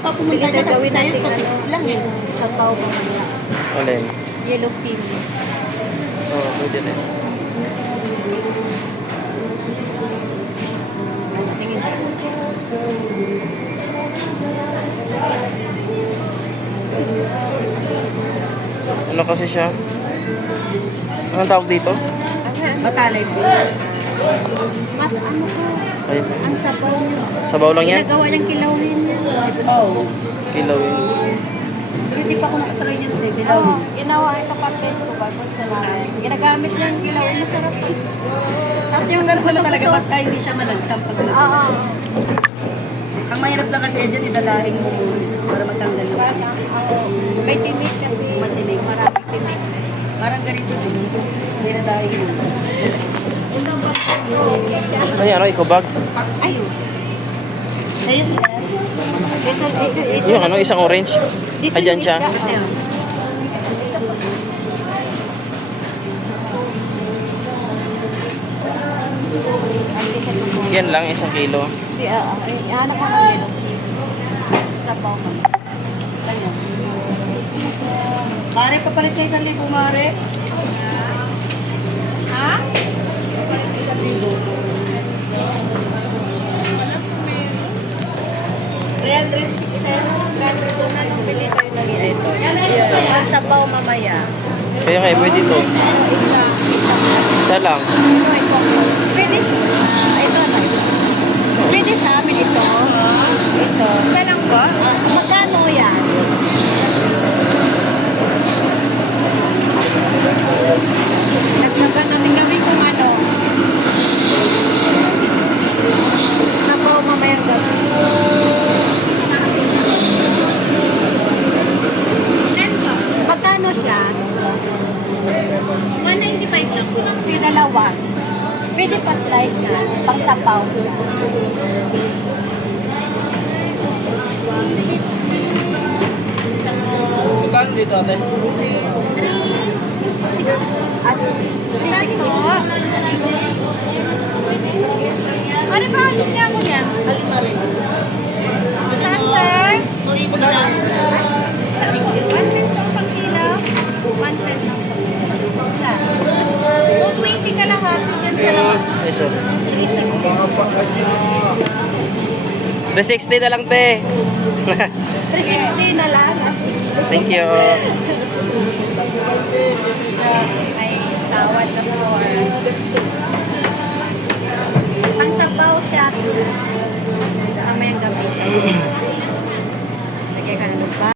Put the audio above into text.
pa pumunta Pwede na kasi gawin sa'yo, natin pa 60 lang eh. Sabaw mamaya. Alin? Yellow fin. Oo, pwede rin. Tingin tayo. Ano kasi siya? Anong tawag dito? Matalay po. Mas ano ko? Ayun. Ang sabaw niya. Sabaw lang yan? Ginagawa niyang kilawin yan. Oo. Kilaw yun. Hindi pa ako nakatry niyan, baby. Oo, ginawa ang kapatid ko ba sa namin. Ginagamit niya yung kilawin. Masarap eh. Tapos yung Masarap naman talaga basta hindi siya malagsam pag Oo. Ang mahirap lang kasi dyan, idadaing mo muna para matanggal yung May tinik kasi. matinig. Maraming tinik. Parang ganito din. Dinadaing mo. Saan yan? Ikaw bag? Ay! Ayos na. Yung ano, isang orange. Ayan siya. Yan lang, 1 kilo. Hanap ko ng yellow fin. Sabaw ka. Ganyan. Mare, papalit na 1,000, Mare. Ha? 300 Pili tayo ng ito. Ang sabaw mamaya. Kaya nga, pwede to. Isa. Isa lang. Ito. Pwede ito. Pwede sa amin ito. Ito. Isa lang ba? Magkano yan? Naglaban namin gawin kung ano. Sabaw mamayang gabi. Magkano siya? 195 lang po. Si dalawa. Pwede pa slice na. Pang sabaw. Magkano dito ate? As 360. Ano ba? Alis niya ako niyan. Saan, sir? 110 lang pang kilo. 110 lang. Isa. 220 ka lahat. Yan sa lahat. Ay, sorry. 360. 360 na lang, te. 360 na lang. Thank you. Ay, tawad na po. Pang sabaw siya. Mamayang gabi. Lagyan ka na ba?